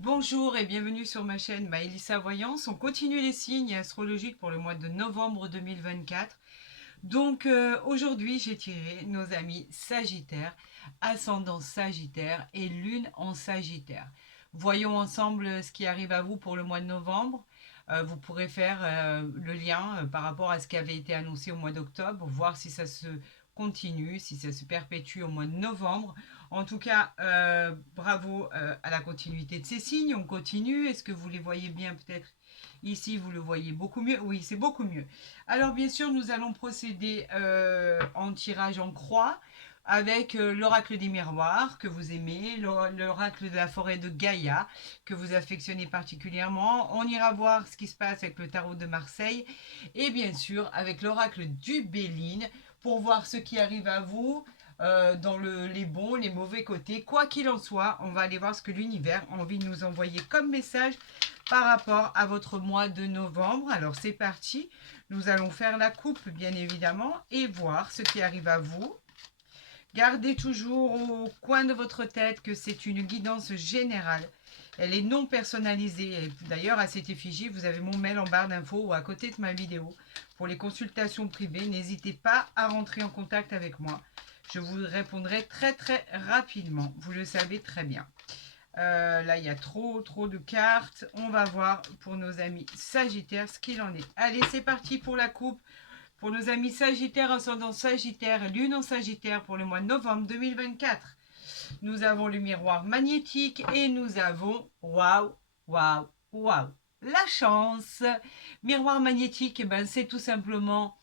Bonjour et bienvenue sur ma chaîne Maëlissa Voyance. On continue les signes astrologiques pour le mois de novembre 2024. Donc aujourd'hui j'ai tiré nos amis Sagittaires, ascendant Sagittaire et lune en Sagittaire. Voyons ensemble ce qui arrive à vous pour le mois de novembre. Vous pourrez faire le lien par rapport à ce qui avait été annoncé au mois d'octobre, voir si ça se continue, si ça se perpétue au mois de novembre. En tout cas, bravo à la continuité de ces signes. On continue. Est-ce que vous les voyez bien peut-être ici, vous le voyez beaucoup mieux. Oui, c'est beaucoup mieux. Alors, bien sûr, nous allons procéder en tirage en croix avec l'oracle des miroirs que vous aimez, l'oracle de la forêt de Gaïa que vous affectionnez particulièrement. On ira voir ce qui se passe avec le tarot de Marseille et bien sûr avec l'oracle du Béline pour voir ce qui arrive à vous dans les bons, les mauvais côtés. Quoi qu'il en soit, on va aller voir ce que l'univers a envie de nous envoyer comme message par rapport à votre mois de novembre. Alors c'est parti, nous allons faire la coupe bien évidemment et voir ce qui arrive à vous. Gardez toujours au coin de votre tête que c'est une guidance générale. Elle est non personnalisée. D'ailleurs, à cette effigie, vous avez mon mail en barre d'infos ou à côté de ma vidéo. Pour les consultations privées, n'hésitez pas à rentrer en contact avec moi. Je vous répondrai très très rapidement. Vous le savez très bien. Là, il y a trop de cartes. On va voir pour nos amis Sagittaires ce qu'il en est. Allez, c'est parti pour la coupe. Pour nos amis Sagittaires, ascendant Sagittaire, lune en Sagittaire pour le mois de novembre 2024. Nous avons le miroir magnétique et nous avons, waouh, waouh, waouh, la chance. Miroir magnétique, eh ben, c'est tout simplement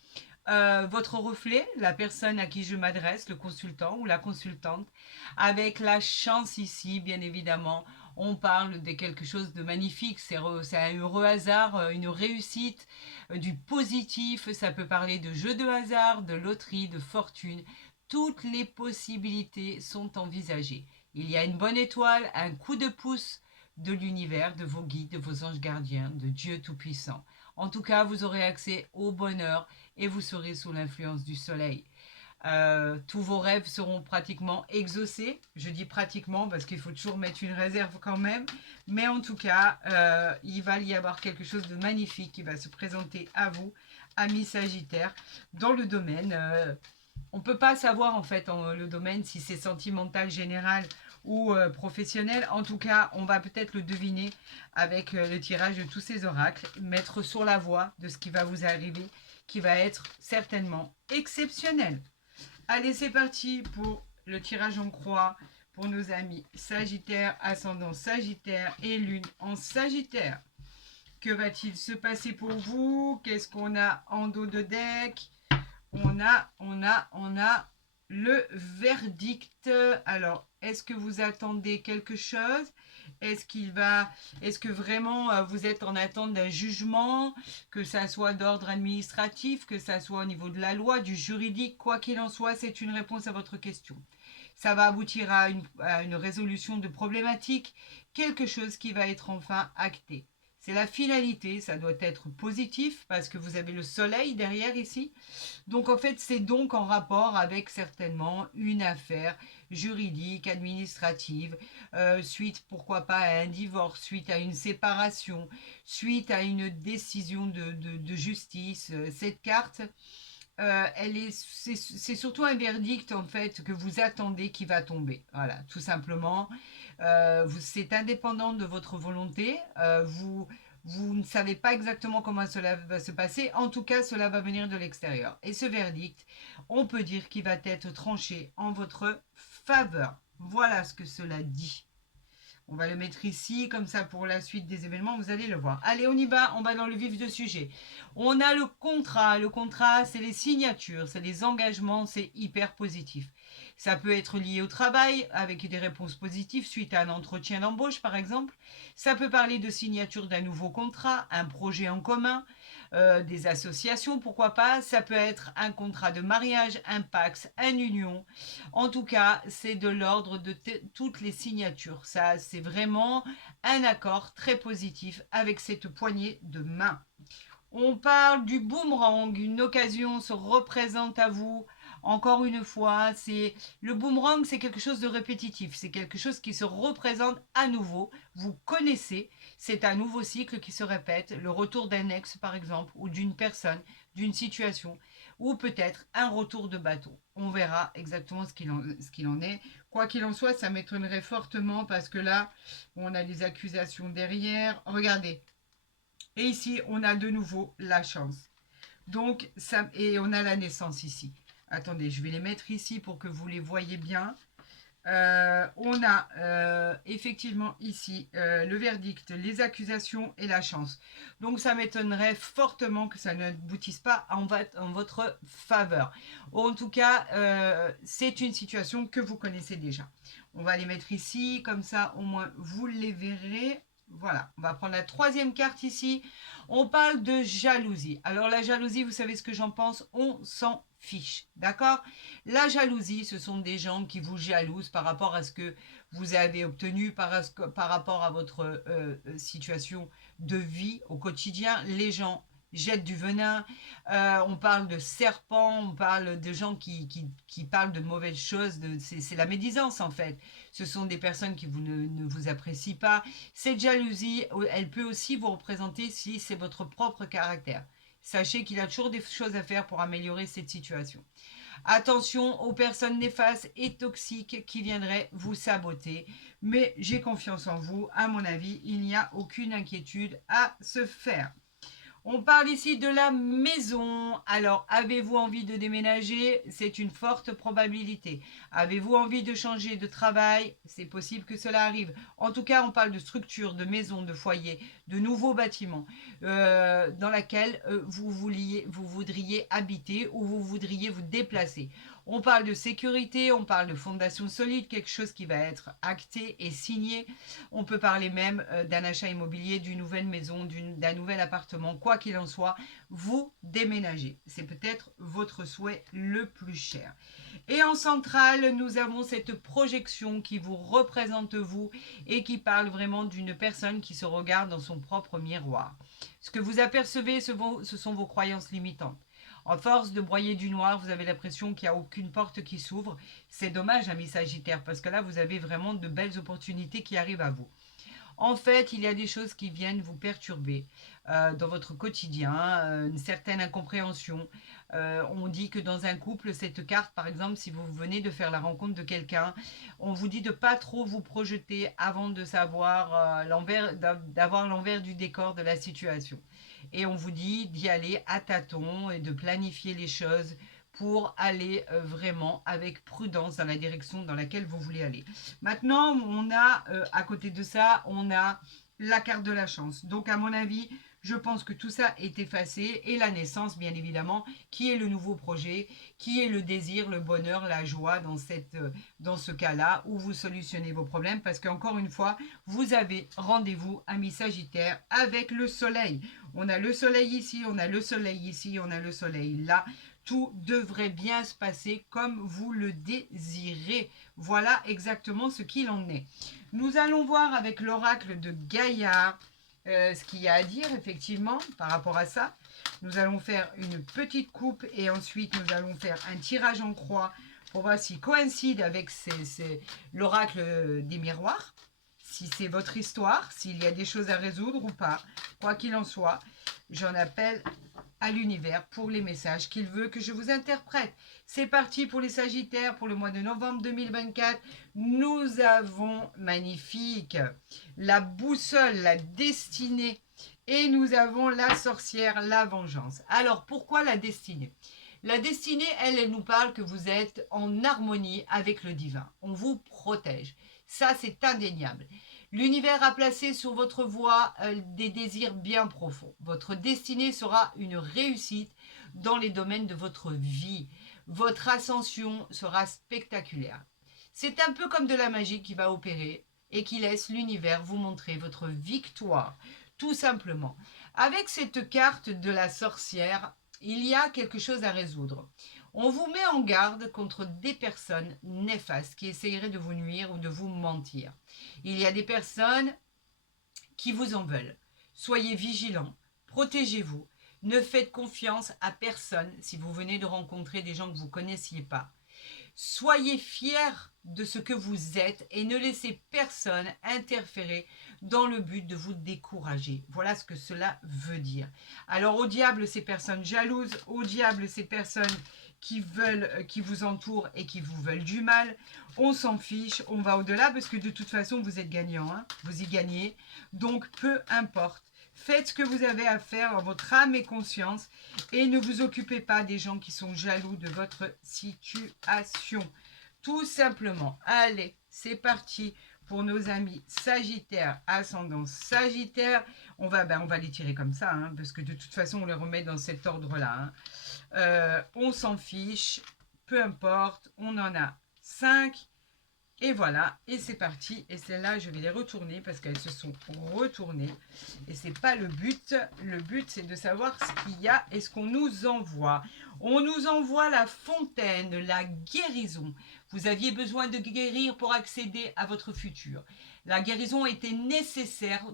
votre reflet, la personne à qui je m'adresse, le consultant ou la consultante, avec la chance ici, bien évidemment. On parle de quelque chose de magnifique, c'est un heureux hasard, une réussite, du positif, ça peut parler de jeu de hasard, de loterie, de fortune. Toutes les possibilités sont envisagées. Il y a une bonne étoile, un coup de pouce de l'univers, de vos guides, de vos anges gardiens, de Dieu Tout-Puissant. En tout cas, vous aurez accès au bonheur et vous serez sous l'influence du soleil. Tous vos rêves seront pratiquement exaucés. Je dis pratiquement parce qu'il faut toujours mettre une réserve quand même. Mais en tout cas, il va y avoir quelque chose de magnifique qui va se présenter à vous, amis Sagittaires, dans le domaine. On ne peut pas savoir en fait le domaine si c'est sentimental, général ou professionnel. En tout cas, on va peut-être le deviner avec le tirage de tous ces oracles, mettre sur la voie de ce qui va vous arriver, qui va être certainement exceptionnel. Allez, c'est parti pour le tirage en croix pour nos amis Sagittaire, ascendant Sagittaire et lune en Sagittaire. Que va-t-il se passer pour vous? Qu'est-ce qu'on a en dos de deck? On a le verdict. Alors, est-ce que vous attendez quelque chose? Est-ce que vraiment vous êtes en attente d'un jugement, que ça soit d'ordre administratif, que ça soit au niveau de la loi, du juridique, quoi qu'il en soit, c'est une réponse à votre question. Ça va aboutir à une résolution de problématique, quelque chose qui va être enfin acté. C'est la finalité, ça doit être positif parce que vous avez le soleil derrière ici. Donc en fait, c'est donc en rapport avec certainement une affaire juridique, administrative, suite pourquoi pas à un divorce, suite à une séparation, suite à une décision de justice. Cette carte, c'est surtout un verdict en fait que vous attendez qui va tomber. Voilà, tout simplement. C'est indépendant de votre volonté. Vous ne savez pas exactement comment cela va se passer. En tout cas, cela va venir de l'extérieur. Et ce verdict, on peut dire qu'il va être tranché en votre faveur. Voilà ce que cela dit. On va le mettre ici, comme ça pour la suite des événements, vous allez le voir. Allez, on y va, on va dans le vif du sujet. On a le contrat. Le contrat, c'est les signatures, c'est les engagements, c'est hyper positif. Ça peut être lié au travail, avec des réponses positives suite à un entretien d'embauche, par exemple. Ça peut parler de signature d'un nouveau contrat, un projet en commun, des associations, pourquoi pas. Ça peut être un contrat de mariage, un pax, une union. En tout cas, c'est de l'ordre de toutes les signatures. Ça, c'est vraiment un accord très positif avec cette poignée de main. On parle du boomerang. Une occasion se représente à vous Encore une fois, c'est le boomerang, c'est quelque chose de répétitif, c'est quelque chose qui se représente à nouveau. Vous connaissez, c'est un nouveau cycle qui se répète, le retour d'un ex par exemple, ou d'une personne, d'une situation, ou peut-être un retour de bateau. On verra exactement ce qu'il en est. Quoi qu'il en soit, ça m'étonnerait fortement parce que là, on a des accusations derrière. Regardez. Et ici, on a de nouveau la chance. Donc, ça, et on a la naissance ici. Attendez, je vais les mettre ici pour que vous les voyez bien. On a effectivement ici le verdict, les accusations et la chance. Donc ça m'étonnerait fortement que ça n'aboutisse pas en votre faveur. En tout cas, c'est une situation que vous connaissez déjà. On va les mettre ici, comme ça au moins vous les verrez. Voilà, on va prendre la troisième carte ici. On parle de jalousie. Alors la jalousie, vous savez ce que j'en pense? On s'en fiche, d'accord? La jalousie, ce sont des gens qui vous jalousent par rapport à ce que vous avez obtenu, par rapport à votre situation de vie au quotidien. Les gens jettent du venin, on parle de serpents, on parle de gens qui parlent de mauvaises choses, c'est la médisance en fait. Ce sont des personnes qui ne vous apprécient pas. Cette jalousie, elle peut aussi vous représenter si c'est votre propre caractère. Sachez qu'il y a toujours des choses à faire pour améliorer cette situation. Attention aux personnes néfastes et toxiques qui viendraient vous saboter. Mais j'ai confiance en vous. À mon avis, il n'y a aucune inquiétude à se faire. On parle ici de la maison. Alors, avez-vous envie de déménager? C'est une forte probabilité. Avez-vous envie de changer de travail? C'est possible que cela arrive. En tout cas, on parle de structure, de maison, de foyer, de nouveaux bâtiments dans laquelle vous voudriez habiter ou vous voudriez vous déplacer. On parle de sécurité, on parle de fondation solide, quelque chose qui va être acté et signé. On peut parler même d'un achat immobilier, d'une nouvelle maison, d'un nouvel appartement. Quoi qu'il en soit, vous déménagez. C'est peut-être votre souhait le plus cher. Et en centrale, nous avons cette projection qui vous représente vous et qui parle vraiment d'une personne qui se regarde dans son propre miroir. Ce que vous apercevez, ce sont vos croyances limitantes. En force de broyer du noir, vous avez l'impression qu'il n'y a aucune porte qui s'ouvre. C'est dommage, ami Sagittaire, parce que là, vous avez vraiment de belles opportunités qui arrivent à vous. En fait, il y a des choses qui viennent vous perturber dans votre quotidien, une certaine incompréhension. On dit que dans un couple, cette carte, par exemple, si vous venez de faire la rencontre de quelqu'un, on vous dit de pas trop vous projeter avant de savoir d'avoir l'envers du décor de la situation. Et on vous dit d'y aller à tâtons et de planifier les choses pour aller vraiment avec prudence dans la direction dans laquelle vous voulez aller. Maintenant, on a, à côté de ça, on a la carte de la chance. Donc, à mon avis, je pense que tout ça est effacé. Et la naissance, bien évidemment, qui est le nouveau projet, qui est le désir, le bonheur, la joie dans ce cas-là, où vous solutionnez vos problèmes. Parce qu'encore une fois, vous avez rendez-vous, amis Sagittaire, avec le soleil. On a le soleil ici, on a le soleil ici, on a le soleil là. Tout devrait bien se passer comme vous le désirez. Voilà exactement ce qu'il en est. Nous allons voir avec l'oracle de Gaïa ce qu'il y a à dire effectivement par rapport à ça. Nous allons faire une petite coupe et ensuite nous allons faire un tirage en croix pour voir s'il coïncide avec l'oracle des miroirs. Si c'est votre histoire, s'il y a des choses à résoudre ou pas. Quoi qu'il en soit, j'en appelle à l'univers pour les messages qu'il veut que je vous interprète. C'est parti pour les Sagittaires pour le mois de novembre 2024. Nous avons magnifique la boussole, la destinée et nous avons la sorcière, la vengeance. Alors pourquoi la destinée? La destinée, elle nous parle que vous êtes en harmonie avec le divin. On vous protège. Ça, c'est indéniable. L'univers a placé sur votre voie des désirs bien profonds. Votre destinée sera une réussite dans les domaines de votre vie. Votre ascension sera spectaculaire. C'est un peu comme de la magie qui va opérer et qui laisse l'univers vous montrer votre victoire, tout simplement. Avec cette carte de la sorcière, il y a quelque chose à résoudre. On vous met en garde contre des personnes néfastes qui essaieraient de vous nuire ou de vous mentir. Il y a des personnes qui vous en veulent. Soyez vigilants, protégez-vous. Ne faites confiance à personne si vous venez de rencontrer des gens que vous ne connaissiez pas. Soyez fiers de ce que vous êtes et ne laissez personne interférer dans le but de vous décourager. Voilà ce que cela veut dire. Alors au diable ces personnes jalouses, au diable ces personnes qui vous entourent et qui vous veulent du mal. On s'en fiche, on va au-delà parce que de toute façon vous êtes gagnant, hein, vous y gagnez. Donc peu importe. Faites ce que vous avez à faire en votre âme et conscience et ne vous occupez pas des gens qui sont jaloux de votre situation. Tout simplement. Allez, c'est parti pour nos amis Sagittaire, ascendant Sagittaire. On va les tirer comme ça, hein, parce que de toute façon, on les remet dans cet ordre-là. Hein. On s'en fiche, peu importe, on en a 5. Et voilà, et c'est parti. Et celles-là, je vais les retourner parce qu'elles se sont retournées. Et c'est pas le but. Le but, c'est de savoir ce qu'il y a et ce qu'on nous envoie. On nous envoie la fontaine, la guérison. Vous aviez besoin de guérir pour accéder à votre futur. La guérison était nécessaire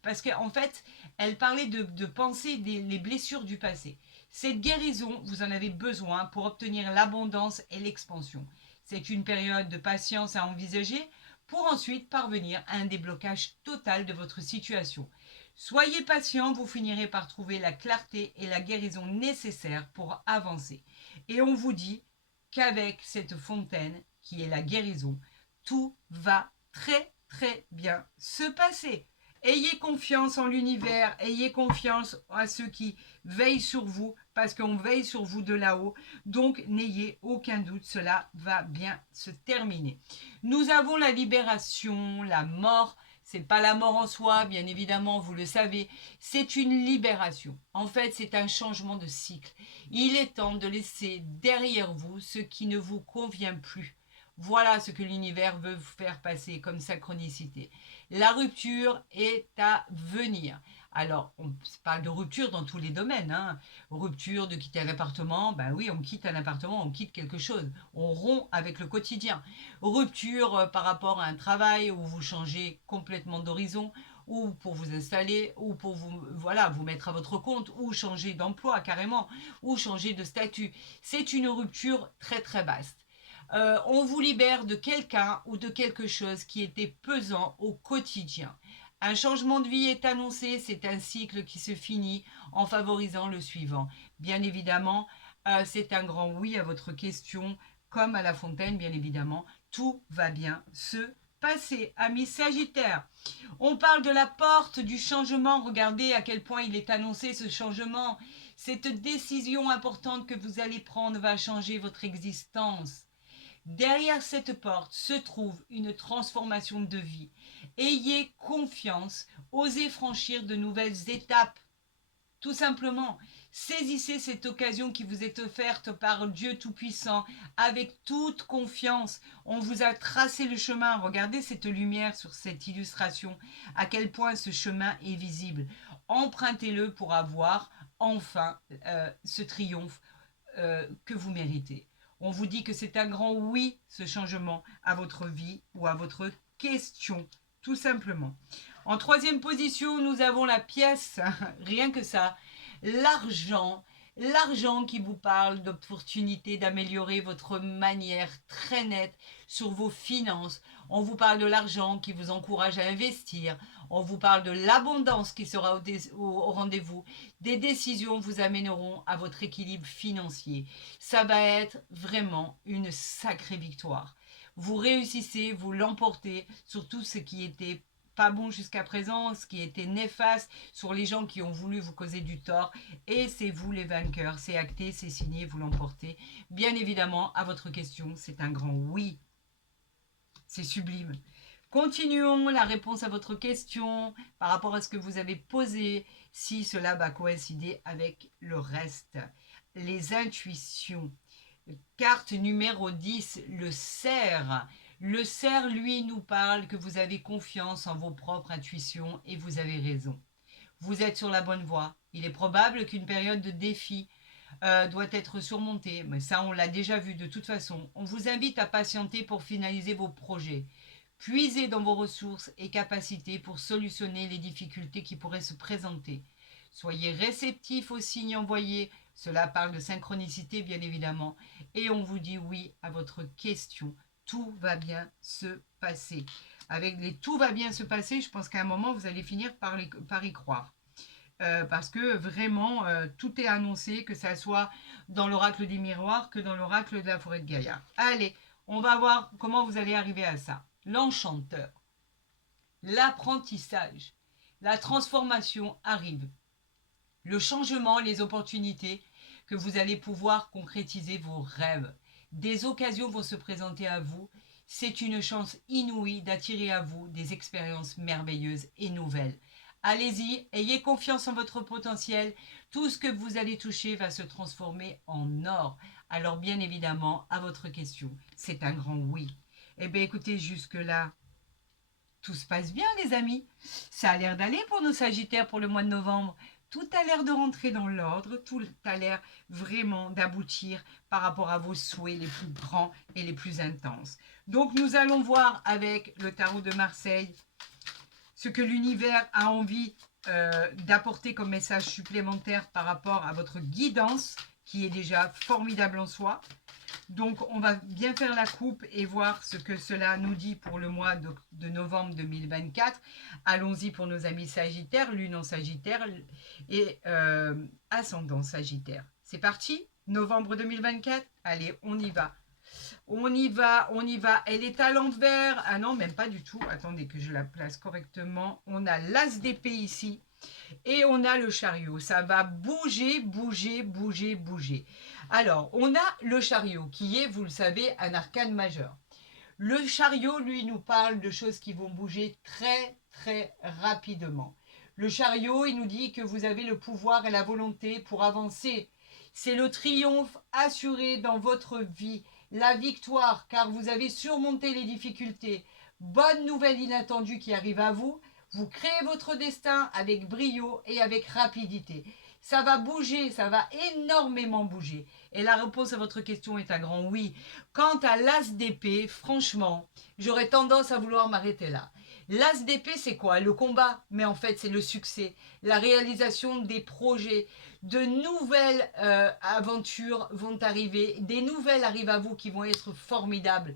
parce qu'en fait, elle parlait de penser les blessures du passé. Cette guérison, vous en avez besoin pour obtenir l'abondance et l'expansion. C'est une période de patience à envisager pour ensuite parvenir à un déblocage total de votre situation. Soyez patient, vous finirez par trouver la clarté et la guérison nécessaires pour avancer. Et on vous dit qu'avec cette fontaine, qui est la guérison, tout va très très bien se passer. Ayez confiance en l'univers, ayez confiance à ceux qui veillent sur vous, parce qu'on veille sur vous de là-haut. Donc, n'ayez aucun doute, cela va bien se terminer. Nous avons la libération, la mort. C'est pas la mort en soi, bien évidemment, vous le savez. C'est une libération. En fait, c'est un changement de cycle. Il est temps de laisser derrière vous ce qui ne vous convient plus. Voilà ce que l'univers veut vous faire passer comme synchronicité. La rupture est à venir. Alors, on parle de rupture dans tous les domaines. Hein. Rupture de quitter un appartement, ben oui, on quitte un appartement, on quitte quelque chose. On rompt avec le quotidien. Rupture par rapport à un travail où vous changez complètement d'horizon, ou pour vous installer, ou pour vous mettre à votre compte, ou changer d'emploi carrément, ou changer de statut. C'est une rupture très très vaste. On vous libère de quelqu'un ou de quelque chose qui était pesant au quotidien. Un changement de vie est annoncé, c'est un cycle qui se finit en favorisant le suivant. Bien évidemment, c'est un grand oui à votre question, comme à La Fontaine, bien évidemment. Tout va bien se passer, amis Sagittaires. On parle de la porte du changement. Regardez à quel point il est annoncé ce changement. Cette décision importante que vous allez prendre va changer votre existence. Derrière cette porte se trouve une transformation de vie. Ayez confiance, osez franchir de nouvelles étapes. Tout simplement, saisissez cette occasion qui vous est offerte par Dieu Tout-Puissant avec toute confiance. On vous a tracé le chemin. Regardez cette lumière sur cette illustration, à quel point ce chemin est visible. Empruntez-le pour avoir enfin ce triomphe que vous méritez. On vous dit que c'est un grand oui, ce changement à votre vie ou à votre question, tout simplement. En troisième position, nous avons la pièce, rien que ça, l'argent. L'argent qui vous parle d'opportunité d'améliorer votre manière très nette sur vos finances. On vous parle de l'argent qui vous encourage à investir. On vous parle de l'abondance qui sera au rendez-vous. Des décisions vous amèneront à votre équilibre financier. Ça va être vraiment une sacrée victoire. Vous réussissez, vous l'emportez sur tout ce qui était pas bon jusqu'à présent, ce qui était néfaste, sur les gens qui ont voulu vous causer du tort. Et c'est vous les vainqueurs. C'est acté, c'est signé, vous l'emportez. Bien évidemment, à votre question, c'est un grand oui. C'est sublime. Continuons la réponse à votre question par rapport à ce que vous avez posé, si cela va coïncider avec le reste. Les intuitions. Carte numéro 10, le cerf. Le cerf, lui, nous parle que vous avez confiance en vos propres intuitions et vous avez raison. Vous êtes sur la bonne voie. Il est probable qu'une période de défi doit être surmontée, mais ça, on l'a déjà vu de toute façon. On vous invite à patienter pour finaliser vos projets. Puisez dans vos ressources et capacités pour solutionner les difficultés qui pourraient se présenter. Soyez réceptifs aux signes envoyés. Cela parle de synchronicité, bien évidemment. Et on vous dit oui à votre question. Tout va bien se passer. Avec les tout va bien se passer, je pense qu'à un moment, vous allez finir par y croire. Parce que vraiment, tout est annoncé, que ça soit dans l'oracle des miroirs que dans l'oracle de la forêt de Gaïa. Allez, on va voir comment vous allez arriver à ça. L'enchanteur, l'apprentissage, la transformation arrive. Le changement, les opportunités, que vous allez pouvoir concrétiser vos rêves. Des occasions vont se présenter à vous. C'est une chance inouïe d'attirer à vous des expériences merveilleuses et nouvelles. Allez-y, ayez confiance en votre potentiel. Tout ce que vous allez toucher va se transformer en or. Alors bien évidemment, à votre question, c'est un grand oui. Eh bien écoutez, jusque-là, tout se passe bien les amis. Ça a l'air d'aller pour nos Sagittaires pour le mois de novembre. Tout a l'air de rentrer dans l'ordre, tout a l'air vraiment d'aboutir par rapport à vos souhaits les plus grands et les plus intenses. Donc nous allons voir avec le tarot de Marseille ce que l'univers a envie d'apporter comme message supplémentaire par rapport à votre guidance qui est déjà formidable en soi. Donc, on va bien faire la coupe et voir ce que cela nous dit pour le mois de novembre 2024. Allons-y pour nos amis Sagittaires, Lune en Sagittaire et Ascendant Sagittaire. C'est parti, novembre 2024. Allez, on y va. On y va, on y va. Elle est à l'envers. Ah non, même pas du tout. Attendez que je la place correctement. On a l'As d'épée ici. Et on a le chariot. Ça va bouger, bouger, bouger, bouger. Alors, on a le chariot qui est, vous le savez, un arcane majeur. Le chariot, lui, nous parle de choses qui vont bouger très, très rapidement. Le chariot, il nous dit que vous avez le pouvoir et la volonté pour avancer. C'est le triomphe assuré dans votre vie, la victoire, car vous avez surmonté les difficultés. Bonne nouvelle inattendue qui arrive à vous. Vous créez votre destin avec brio et avec rapidité. Ça va bouger, ça va énormément bouger. Et la réponse à votre question est un grand oui. Quant à l'as d'épée, franchement, j'aurais tendance à vouloir m'arrêter là. L'as d'épée, c'est quoi? Le combat. Mais en fait, c'est le succès, la réalisation des projets. De nouvelles aventures vont arriver. Des nouvelles arrivent à vous qui vont être formidables.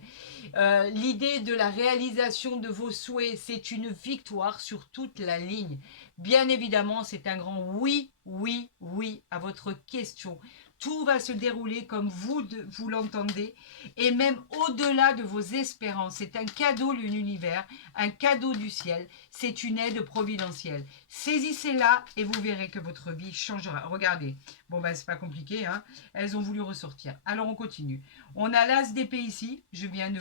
L'idée de la réalisation de vos souhaits, c'est une victoire sur toute la ligne. Bien évidemment, c'est un grand oui, oui, oui à votre question. Tout va se dérouler comme vous l'entendez et même au-delà de vos espérances. C'est un cadeau de l'univers, un cadeau du ciel. C'est une aide providentielle. Saisissez-la et vous verrez que votre vie changera. Regardez. Bon, ben, c'est pas compliqué, hein. Elles ont voulu ressortir. Alors, on continue. On a l'as d'épée ici. Je viens de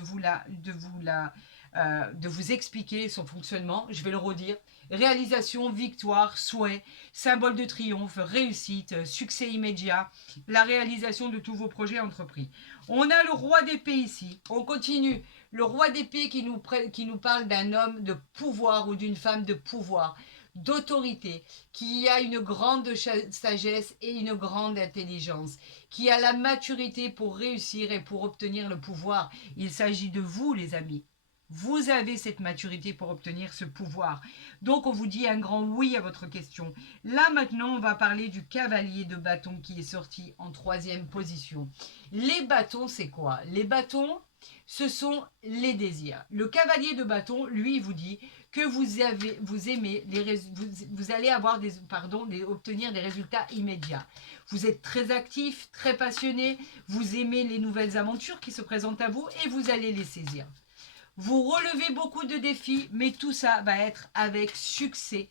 vous expliquer son fonctionnement. Je vais le redire. Réalisation, victoire, souhait, symbole de triomphe, réussite, succès immédiat, la réalisation de tous vos projets entrepris. On a le roi d'épée ici. On continue. Le roi d'épée qui nous parle d'un homme de pouvoir ou d'une femme de pouvoir, d'autorité, qui a une grande sagesse et une grande intelligence, qui a la maturité pour réussir et pour obtenir le pouvoir. Il s'agit de vous, les amis. Vous avez cette maturité pour obtenir ce pouvoir. Donc, on vous dit un grand oui à votre question. Là, maintenant, on va parler du cavalier de bâton qui est sorti en 3e position. Les bâtons, c'est quoi? Les bâtons, ce sont les désirs. Le cavalier de bâton, lui, vous dit que vous allez obtenir des résultats immédiats. Vous êtes très actif, très passionné, vous aimez les nouvelles aventures qui se présentent à vous et vous allez les saisir. Vous relevez beaucoup de défis, mais tout ça va être avec succès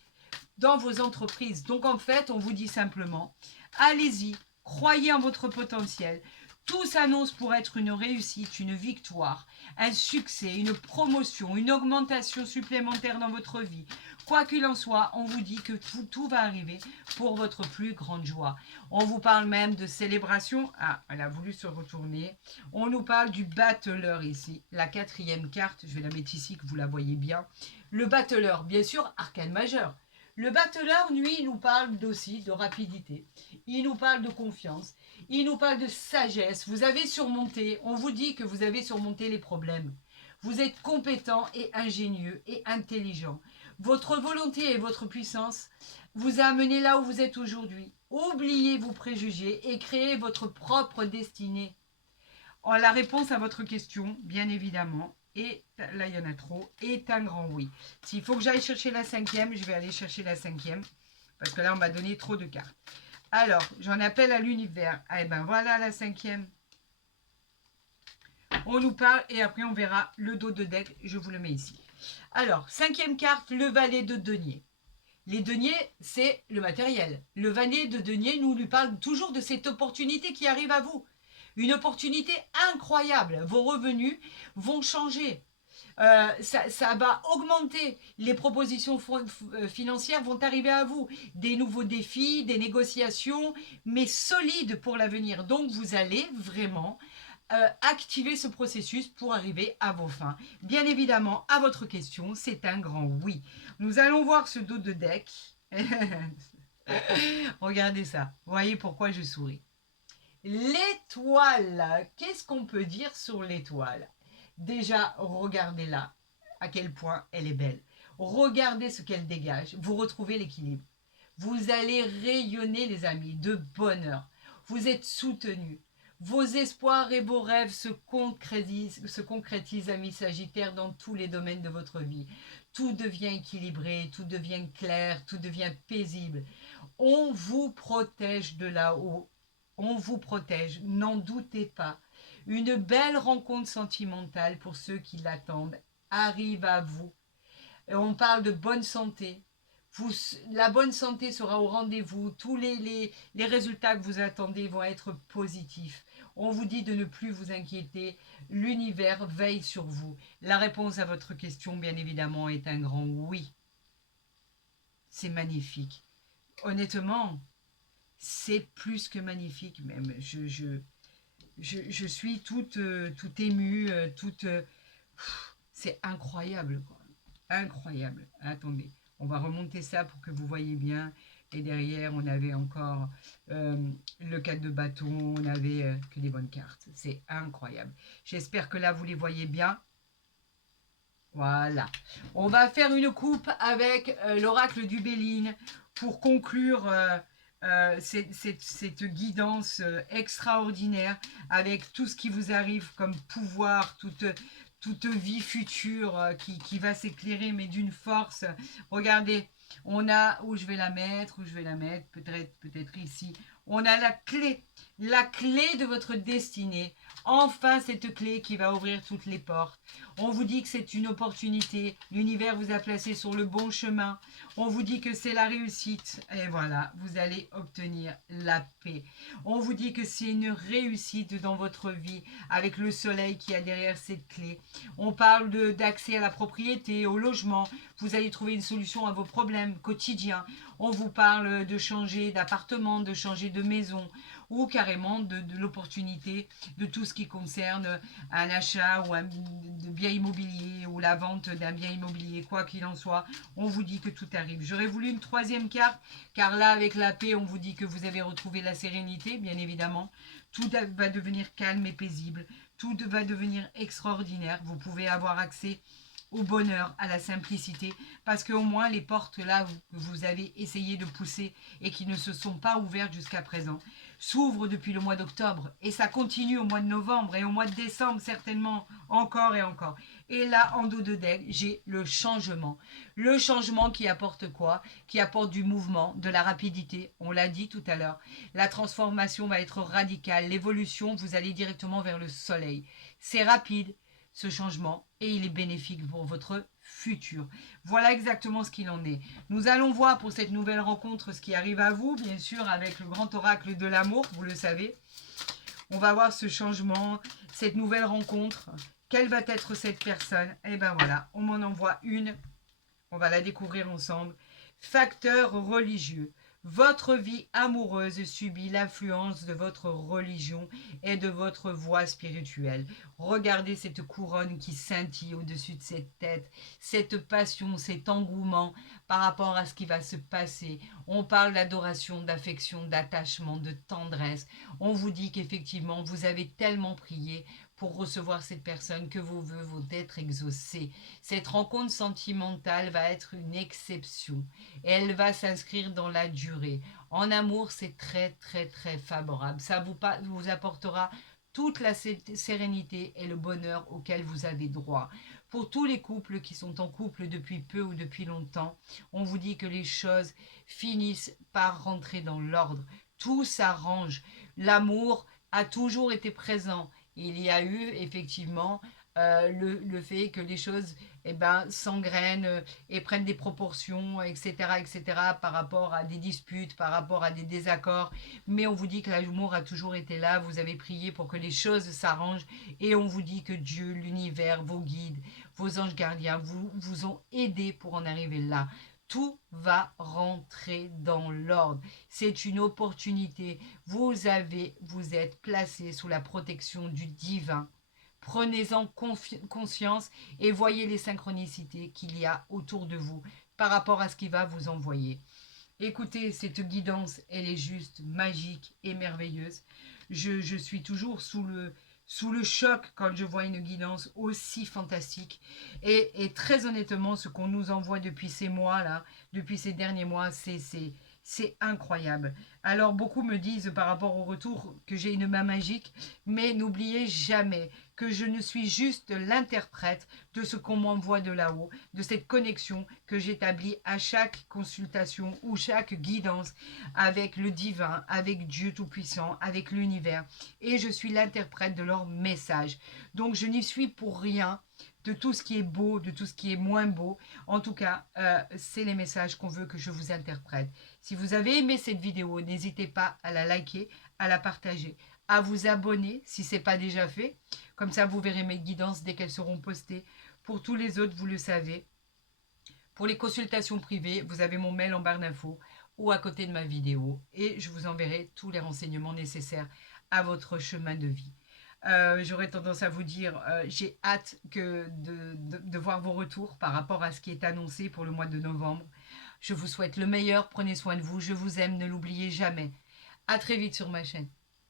dans vos entreprises. Donc en fait, on vous dit simplement, allez-y, croyez en votre potentiel. Tout s'annonce pour être une réussite, une victoire, un succès, une promotion, une augmentation supplémentaire dans votre vie. Quoi qu'il en soit, on vous dit que tout va arriver pour votre plus grande joie. On vous parle même de célébration. Ah, elle a voulu se retourner. On nous parle du battleur ici. La 4e carte, je vais la mettre ici que vous la voyez bien. Le battleur, bien sûr, arcane majeur. Le battleur, lui, il nous parle aussi de rapidité. Il nous parle de confiance. Il nous parle de sagesse. Vous avez surmonté, on vous dit que vous avez surmonté les problèmes. Vous êtes compétent et ingénieux et intelligent. Votre volonté et votre puissance vous a amené là où vous êtes aujourd'hui. Oubliez vos préjugés et créez votre propre destinée. La réponse à votre question, bien évidemment, et là il y en a trop, est un grand oui. S'il faut que j'aille chercher la cinquième, je vais aller chercher la cinquième, parce que là on m'a donné trop de cartes. Alors, j'en appelle à l'univers. Eh ben voilà la cinquième. On nous parle et après on verra le dos de deck, je vous le mets ici. Alors, cinquième carte, le valet de denier. Les deniers, c'est le matériel. Le valet de denier nous lui parle toujours de cette opportunité qui arrive à vous. Une opportunité incroyable. Vos revenus vont changer. Ça va augmenter. Les propositions financières vont arriver à vous. Des nouveaux défis, des négociations, mais solides pour l'avenir. Donc, vous allez vraiment activer ce processus pour arriver à vos fins. Bien évidemment, à votre question, c'est un grand oui. Nous allons voir ce dos de deck. Regardez ça. Voyez pourquoi je souris. L'étoile. Qu'est-ce qu'on peut dire sur l'étoile? Déjà, regardez-la, à quel point elle est belle. Regardez ce qu'elle dégage. Vous retrouvez l'équilibre. Vous allez rayonner, les amis, de bonheur. Vous êtes soutenus. Vos espoirs et vos rêves se concrétisent, amis Sagittaires, dans tous les domaines de votre vie. Tout devient équilibré, tout devient clair, tout devient paisible. On vous protège de là-haut. On vous protège, n'en doutez pas. Une belle rencontre sentimentale pour ceux qui l'attendent arrive à vous. Et on parle de bonne santé. La bonne santé sera au rendez-vous. Tous les résultats que vous attendez vont être positifs. On vous dit de ne plus vous inquiéter. L'univers veille sur vous. La réponse à votre question, bien évidemment, est un grand oui. C'est magnifique. Honnêtement, c'est plus que magnifique même. Je suis toute émue, c'est incroyable, quoi. Incroyable. Attendez, on va remonter ça pour que vous voyez bien. Et derrière, on avait encore le 4 de bâton, on avait que des bonnes cartes. C'est incroyable. J'espère que là, vous les voyez bien. Voilà. On va faire une coupe avec l'oracle du Béline pour conclure cette guidance extraordinaire avec tout ce qui vous arrive comme pouvoir, toute vie future qui va s'éclairer, mais d'une force. Regardez, on a, où je vais la mettre, peut-être ici. On a la clé de votre destinée. Enfin, cette clé qui va ouvrir toutes les portes. On vous dit que c'est une opportunité. L'univers vous a placé sur le bon chemin. On vous dit que c'est la réussite. Et voilà, vous allez obtenir la paix. On vous dit que c'est une réussite dans votre vie avec le soleil qui a derrière cette clé. On parle d'accès à la propriété, au logement. Vous allez trouver une solution à vos problèmes quotidiens. On vous parle de changer d'appartement, de changer de maison ou carrément de l'opportunité de tout ce qui concerne un achat ou de bien immobilier ou la vente d'un bien immobilier, quoi qu'il en soit. On vous dit que tout arrive. J'aurais voulu une troisième carte, car là, avec la paix, on vous dit que vous avez retrouvé la sérénité, bien évidemment. Tout va devenir calme et paisible. Tout va devenir extraordinaire. Vous pouvez avoir accès au bonheur, à la simplicité, parce qu'au moins les portes là que vous avez essayé de pousser et qui ne se sont pas ouvertes jusqu'à présent s'ouvrent depuis le mois d'octobre et ça continue au mois de novembre et au mois de décembre certainement encore et encore. Et là, en dos de deck, j'ai le changement. Le changement qui apporte quoi? Qui apporte du mouvement, de la rapidité, on l'a dit tout à l'heure. La transformation va être radicale, l'évolution, vous allez directement vers le soleil. C'est rapide, ce changement, et il est bénéfique pour votre futur. Voilà exactement ce qu'il en est. Nous allons voir pour cette nouvelle rencontre ce qui arrive à vous, bien sûr, avec le grand oracle de l'amour, vous le savez. On va voir ce changement, cette nouvelle rencontre. Quelle va être cette personne? Et ben voilà, on m'en envoie une. On va la découvrir ensemble. Facteur religieux. Votre vie amoureuse subit l'influence de votre religion et de votre voie spirituelle. Regardez cette couronne qui scintille au-dessus de cette tête, cette passion, cet engouement par rapport à ce qui va se passer. On parle d'adoration, d'affection, d'attachement, de tendresse. On vous dit qu'effectivement, vous avez tellement prié, pour recevoir cette personne, que vos vœux vont être exaucés. Cette rencontre sentimentale va être une exception. Elle va s'inscrire dans la durée. En amour, c'est très très très favorable. Ça vous apportera toute la sérénité et le bonheur auquel vous avez droit. Pour tous les couples qui sont en couple depuis peu ou depuis longtemps, on vous dit que les choses finissent par rentrer dans l'ordre. Tout s'arrange. L'amour a toujours été présent. Il y a eu effectivement le fait que les choses s'engrainent et prennent des proportions, etc., etc., par rapport à des disputes, par rapport à des désaccords. Mais on vous dit que l'amour a toujours été là, vous avez prié pour que les choses s'arrangent, et on vous dit que Dieu, l'univers, vos guides, vos anges gardiens vous ont aidé pour en arriver là. Tout va rentrer dans l'ordre. C'est une opportunité. Vous êtes placé sous la protection du divin. Prenez-en conscience et voyez les synchronicités qu'il y a autour de vous par rapport à ce qu'il va vous envoyer. Écoutez, cette guidance, elle est juste magique et merveilleuse. Je suis toujours sous le choc quand je vois une guidance aussi fantastique. Et très honnêtement, ce qu'on nous envoie depuis ces mois-là, depuis ces derniers mois, c'est incroyable. Alors beaucoup me disent par rapport au retour que j'ai une main magique, mais n'oubliez jamais que je ne suis juste l'interprète de ce qu'on m'envoie de là-haut, de cette connexion que j'établis à chaque consultation ou chaque guidance avec le divin, avec Dieu Tout-Puissant, avec l'univers. Et je suis l'interprète de leur message. Donc je n'y suis pour rien de tout ce qui est beau, de tout ce qui est moins beau. En tout cas, c'est les messages qu'on veut que je vous interprète. Si vous avez aimé cette vidéo, n'hésitez pas à la liker, à la partager, à vous abonner si ce n'est pas déjà fait. Comme ça, vous verrez mes guidances dès qu'elles seront postées. Pour tous les autres, vous le savez. Pour les consultations privées, vous avez mon mail en barre d'infos ou à côté de ma vidéo. Et je vous enverrai tous les renseignements nécessaires à votre chemin de vie. J'aurais tendance à vous dire, j'ai hâte de voir vos retours par rapport à ce qui est annoncé pour le mois de novembre. Je vous souhaite le meilleur, prenez soin de vous, je vous aime, ne l'oubliez jamais. À très vite sur ma chaîne.